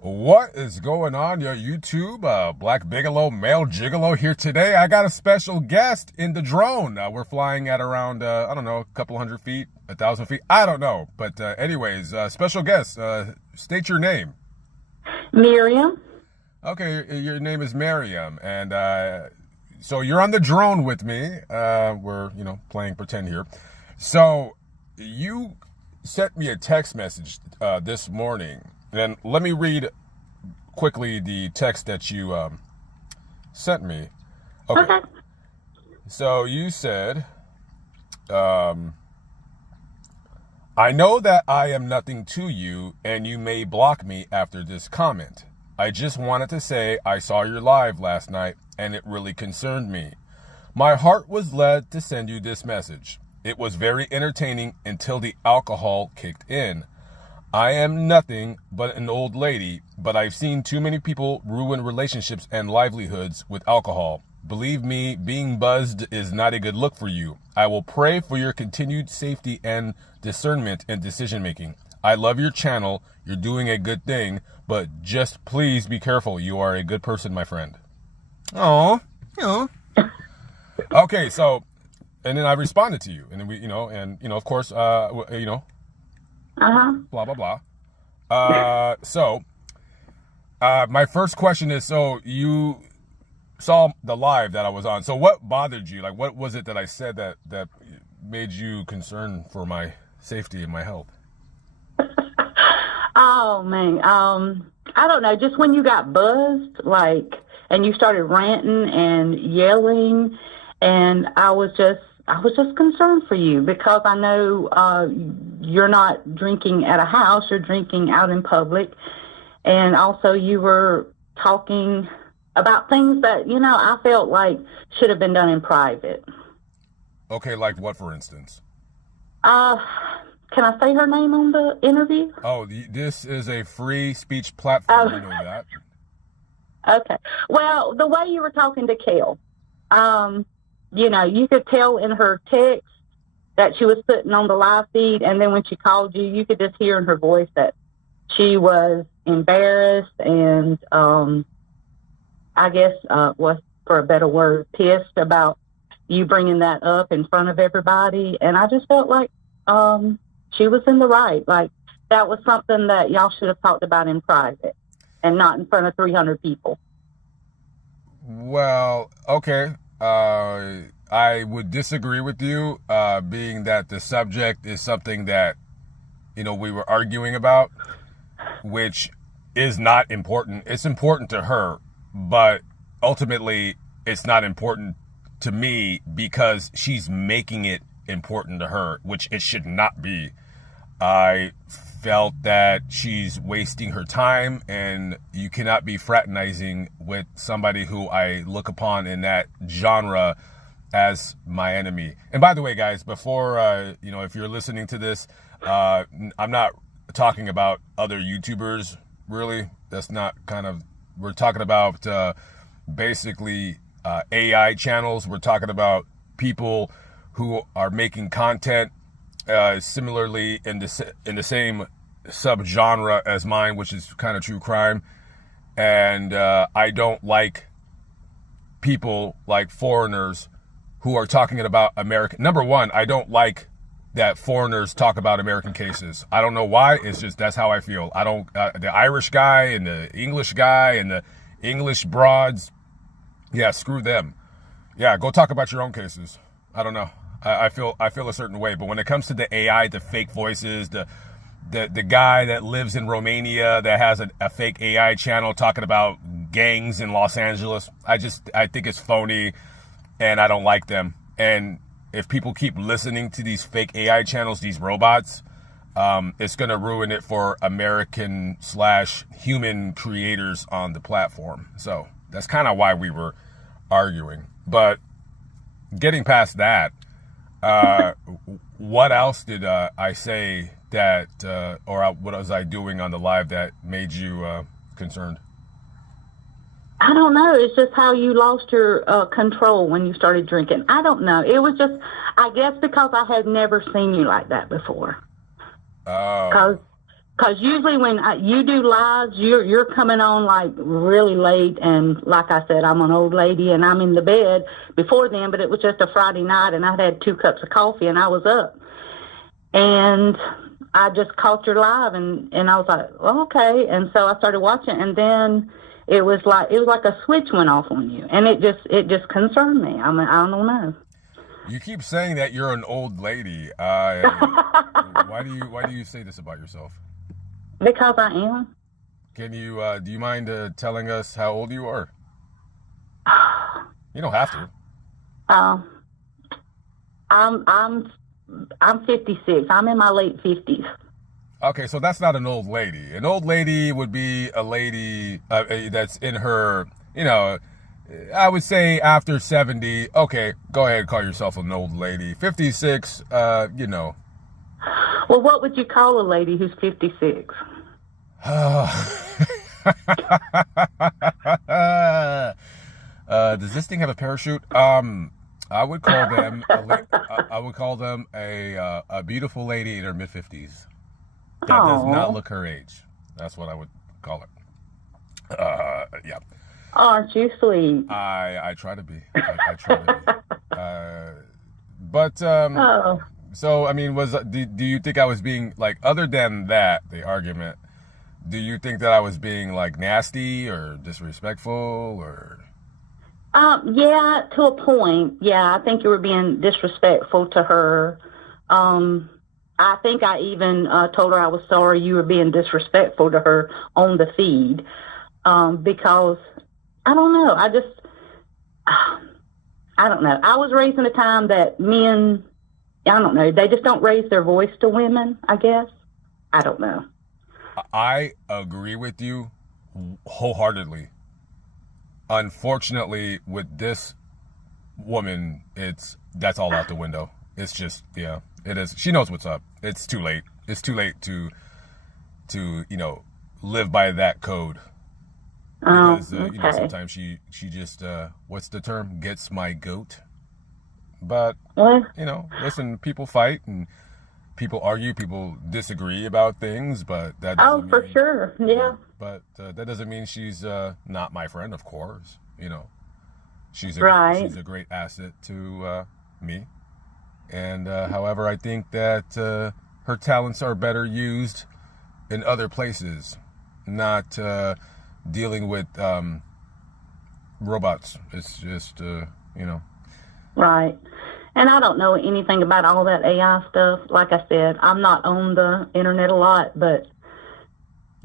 What is going on, your YouTube? Black Bigelow, male gigolo here today. I got a special guest in the drone. We're flying at around, I don't know, a couple hundred feet, 1,000 feet. I don't know. But anyways, special guest, state your name. Miriam. Okay, your name is Miriam. And so you're on the drone with me. We're, playing pretend here. So you sent me a text message this morning. And let me read quickly the text that you sent me. Okay. So you said, I know that I am nothing to you and you may block me after this comment. I just wanted to say I saw your live last night and it really concerned me. My heart was led to send you this message. It was very entertaining until the alcohol kicked in. I am nothing but an old lady, but I've seen too many people ruin relationships and livelihoods with alcohol. Believe me, being buzzed is not a good look for you. I will pray for your continued safety and discernment in decision making. I love your channel. You're doing a good thing, but just please be careful. You are a good person, my friend. Oh, Okay, so, and then I responded to you, and then we, of course, blah, blah, blah. My first question is, so you saw the live that I was on. So what bothered you? Like, what was it that I said that made you concerned for my safety and my health? Oh, man. I don't know. Just when you got buzzed, and you started ranting and yelling, and I was just concerned for you because I know you're not drinking at a house, you're drinking out in public. And also you were talking about things that, I felt like should have been done in private. Okay, like what, for instance? Can I say her name on the interview? Oh, this is a free speech platform. You know that. Okay. Well, the way you were talking to Kale, you could tell in her text that she was putting on the live feed, and then when she called you, you could just hear in her voice that she was embarrassed and, I guess, was, for a better word, pissed about you bringing that up in front of everybody. And I just felt like she was in the right. Like, that was something that y'all should have talked about in private and not in front of 300 people. Well, okay. I would disagree with you, being that the subject is something that, we were arguing about, which is not important. It's important to her, but ultimately it's not important to me because she's making it important to her, which it should not be. I felt that she's wasting her time, and you cannot be fraternizing with somebody who I look upon in that genre as my enemy. And by the way, guys, before, if you're listening to this, I'm not talking about other YouTubers, really. That's not we're talking about basically AI channels. We're talking about people who are making content similarly in the same subgenre as mine, which is kind of true crime. And I don't like people like foreigners who are talking about American. Number one, I don't like that foreigners talk about American cases. I don't know why. It's just, that's how I feel. I don't, the Irish guy and the English guy and the English broads. Yeah, screw them. Yeah, go talk about your own cases. I don't know. I feel a certain way. But when it comes to the AI, the fake voices, the guy that lives in Romania that has a fake AI channel talking about gangs in Los Angeles, I think it's phony, and I don't like them. And if people keep listening to these fake AI channels, these robots, it's going to ruin it for American/human creators on the platform. So that's kind of why we were arguing. But getting past that, what else did I say that, or what was I doing on the live that made you concerned? I don't know. It's just how you lost your control when you started drinking. I don't know. It was just, I guess because I had never seen you like that before. Oh. Because usually when you do lives, you're coming on like really late, and like I said, I'm an old lady, and I'm in the bed before then. But it was just a Friday night, and I'd had 2 cups of coffee, and I was up, and I just caught your live, and I was like, well, okay, and so I started watching, and then it was like a switch went off on you, and it just concerned me. I mean, I don't know. You keep saying that you're an old lady. Why do you say this about yourself? Because I am. Can you do you mind telling us how old you are? You don't have to. I'm 56. I'm in my late 50s. Okay, so that's not an old lady. An old lady would be a lady that's in her, I would say after 70. Okay, go ahead, call yourself an old lady. 56, Well, what would you call a lady who's 56? Does this thing have a parachute? I would call them. I would call them a beautiful lady in her mid-50s that does not look her age. That's what I would call it. Yeah. Aren't you sweet? I try to be. I try to be. But so I mean, do you think I was being like, other than that, the argument? Do you think that I was being like nasty or disrespectful or? Yeah, to a point. Yeah, I think you were being disrespectful to her. I think I even told her I was sorry you were being disrespectful to her on the feed, because I don't know. I don't know. I was raised in a time that men, I don't know, they just don't raise their voice to women, I guess. I don't know. I agree with you wholeheartedly. Unfortunately, with this woman, that's all out the window. It's just, yeah, it is. She knows what's up. It's too late. It's too late to live by that code. Because okay. Sometimes she just what's the term? Gets my goat. But listen, people fight and people argue, people disagree about things, but that doesn't mean, for sure, yeah. But that doesn't mean she's not my friend, of course. She's a great asset to me. And however, I think that her talents are better used in other places, not dealing with robots. It's just Right. And I don't know anything about all that AI stuff. Like I said, I'm not on the internet a lot, but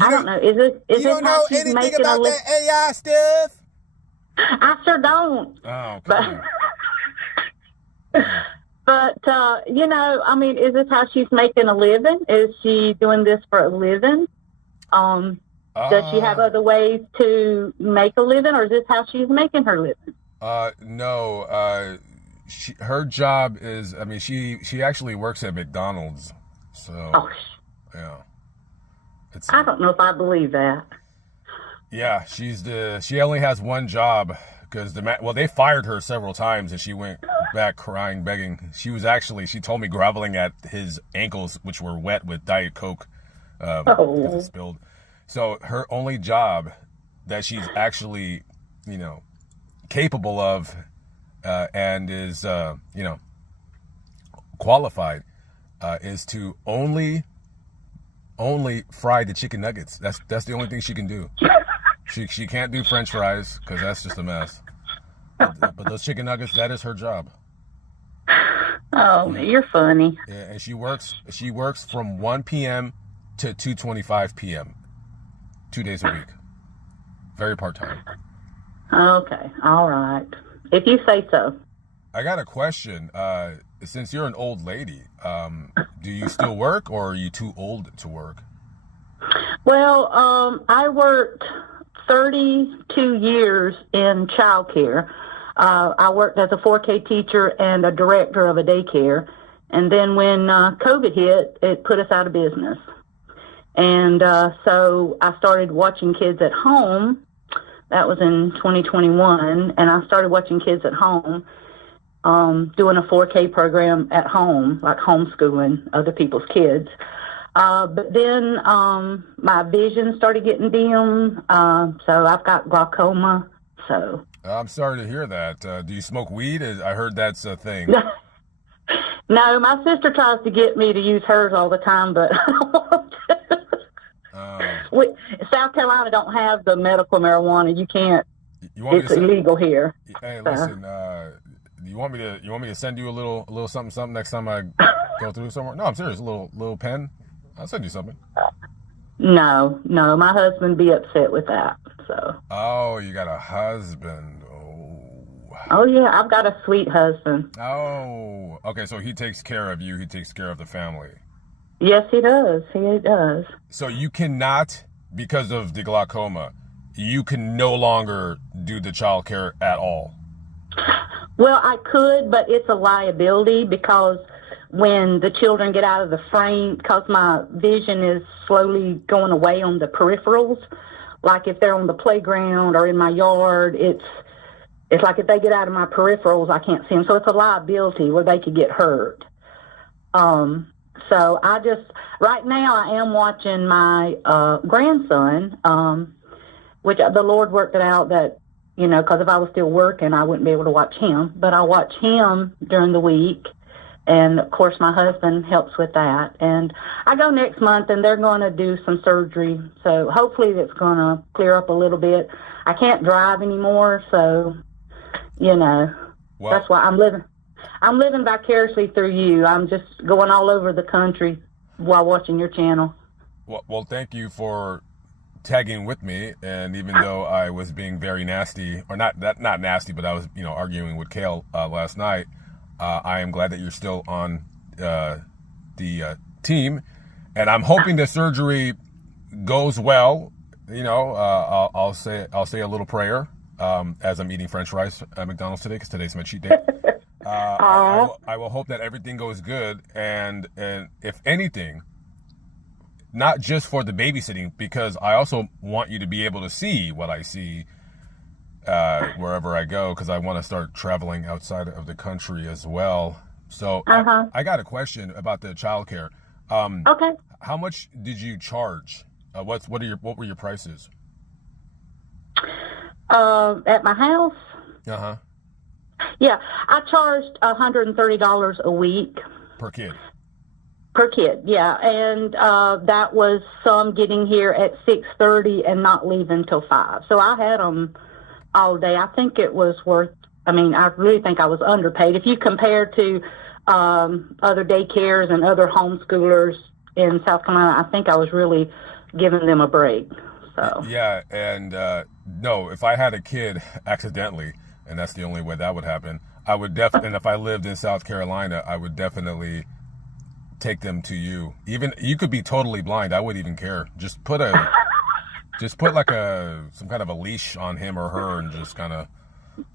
I don't know. Is it you don't know anything about that AI stuff? I sure don't. Oh, okay. But I mean, is this how she's making a living? Is she doing this for a living? Does she have other ways to make a living, or is this how she's making her living? No. Her job is, I mean, she actually works at McDonald's. So, yeah. I don't know if I believe that. Yeah, she only has one job because they fired her several times and she went back crying, begging. She told me groveling at his ankles, which were wet with Diet Coke, because it spilled. So her only job that she's actually, capable of, and is, qualified, is to only fry the chicken nuggets. That's the only thing she can do. She can't do French fries because that's just a mess. But those chicken nuggets, that is her job. Oh, you're funny. Yeah, and she works from 1 p.m. to 2:25 p.m. 2 days a week. Very part-time. Okay, all right. If you say so. I got a question. Since you're an old lady, do you still work, or are you too old to work? Well, I worked 32 years in childcare. I worked as a 4K teacher and a director of a daycare. And then when COVID hit, it put us out of business. And so I started watching kids at home. That was in 2021. And I started watching kids at home, doing a 4K program at home, like homeschooling other people's kids. But then my vision started getting dim, so I've got glaucoma. So I'm sorry to hear that. Do you smoke weed? I heard that's a thing. no, my sister tries to get me to use hers all the time, but I don't want to. South Carolina don't have the medical marijuana. You can't. It's illegal here. Hey, listen. You want me to send you a little something next time I go through somewhere? No, I'm serious. A little pen. I'll send you something. No, my husband be upset with that. So. Oh, you got a husband. Oh yeah, I've got a sweet husband. Oh, okay. So he takes care of you. He takes care of the family. Yes, he does. He does. So you cannot, because of the glaucoma, you can no longer do the child care at all. Well, I could, but it's a liability because when the children get out of the frame, because my vision is slowly going away on the peripherals, like if they're on the playground or in my yard, it's like if they get out of my peripherals, I can't see them. So it's a liability where they could get hurt. So right now I am watching my grandson, which the Lord worked it out that, because if I was still working, I wouldn't be able to watch him. But I watch him during the week. And, of course, my husband helps with that. And I go next month, and they're going to do some surgery. So hopefully it's going to clear up a little bit. I can't drive anymore, so, well, that's why I'm living vicariously through you. I'm just going all over the country while watching your channel. Well, thank you for tagging with me. And even though I was being very nasty, or not nasty, but I was, arguing with Kale last night, I am glad that you're still on the team. And I'm hoping the surgery goes well. I'll say a little prayer as I'm eating French fries at McDonald's today, because today's my cheat day. I will hope that everything goes good, and if anything, not just for the babysitting, because I also want you to be able to see what I see wherever I go, because I want to start traveling outside of the country as well. So I got a question about the childcare. Okay. How much did you charge? What were your prices? At my house? Uh-huh. Yeah, I charged $130 a week. Per kid? Per kid, yeah. And that was some getting here at 6:30 and not leaving till 5. So I had them all day. I think it was I really think I was underpaid. If you compare to other daycares and other homeschoolers in South Carolina, I think I was really giving them a break. So. Yeah, and no, if I had a kid accidentally, and that's the only way that would happen, I would and if I lived in South Carolina, I would definitely take them to you. Even you could be totally blind, I wouldn't even care. Just put like some kind of a leash on him or her, and just kind of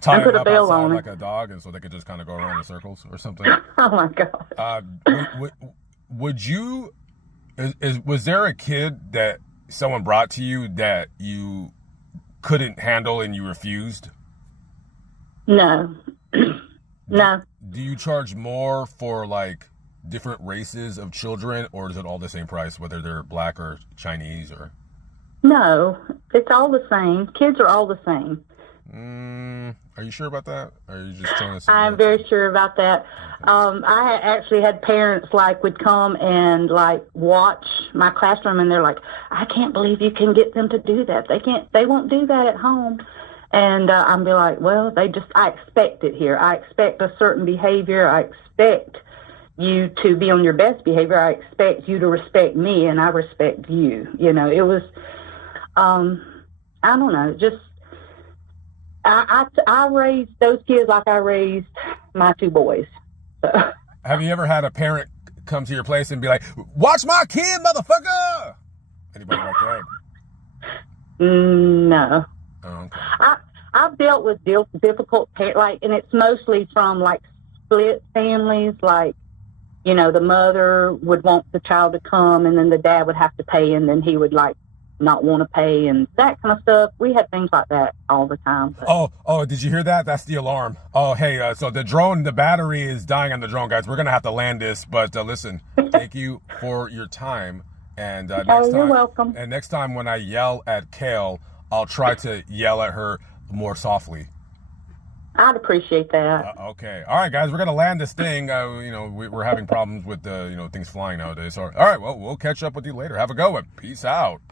tie him up outside like a dog, and so they could just kind of go around in circles or something. Oh my God. Would you? Was there a kid that someone brought to you that you couldn't handle and you refused? No. No. Do you charge more for like different races of children, or is it all the same price, whether they're black or Chinese or? No, it's all the same. Kids are all the same. Are you sure about that? Or are you just trying to say I'm very sure about that. I actually had parents would come and watch my classroom, and they're like, I can't believe you can get them to do that. They won't do that at home. And I'm be like, well, I expect it here. I expect a certain behavior. I expect you to be on your best behavior. I expect you to respect me, and I respect you. It was, I don't know, just, I raised those kids like I raised my 2 boys. So. Have you ever had a parent come to your place and be like, watch my kid, motherfucker? Anybody like that? No. Oh, okay. I've dealt with difficult parents, and it's mostly from split families. The mother would want the child to come, and then the dad would have to pay, and then he would not want to pay and that kind of stuff. We had things like that all the time. But. Oh, did you hear that? That's the alarm. Oh, hey, so the battery is dying on the drone, guys. We're going to have to land this, but listen, thank you for your time. And You're welcome. And next time when I yell at Kale, I'll try to yell at her more softly. I'd appreciate that. Okay. All right, guys, we're going to land this thing. We're having problems with things flying nowadays. So, all right, well, we'll catch up with you later. Have a good one. Peace out.